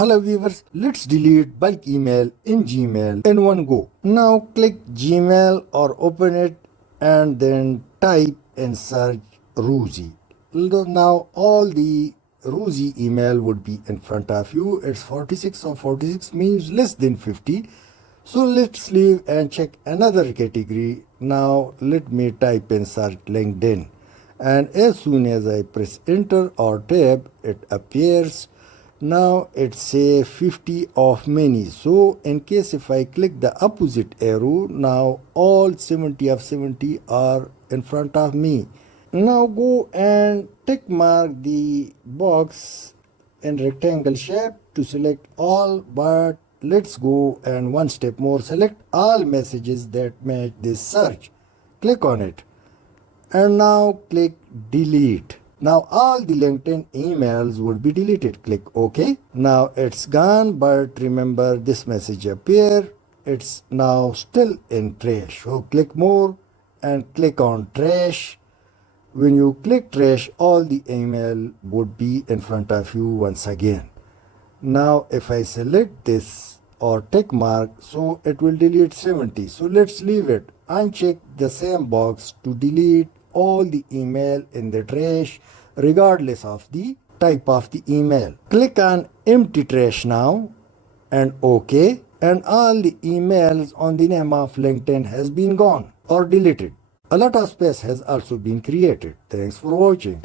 Hello viewers, let's delete bulk email in Gmail in one go. Now click Gmail or open it and then type and search Ruzi. Now all the Ruzi email would be in front of you. It's 46, so 46 means less than 50. So let's leave and check another category. Now let me type and search LinkedIn. And as soon as I press enter or tab, it appears. Now it say 50 of many. So in case if I click the opposite arrow, now all 70 of 70 are in front of me. Now go and tick mark the box in rectangle shape to select all, but let's go and one step more, select all messages that match this search. Click on it and now click delete. Now all the LinkedIn emails would be deleted. Click OK. Now it's gone, but remember this message appear. It's now still in trash. So click more and click on trash. When you click trash, all the email would be in front of you once again. Now if I select this or tick mark, so it will delete 70. So let's leave it. Uncheck the same box to delete all the email in the trash regardless of the type of the email. Click on empty trash now and OK, and all the emails on the name of LinkedIn has been gone or deleted. A lot of space has also been created. Thanks for watching.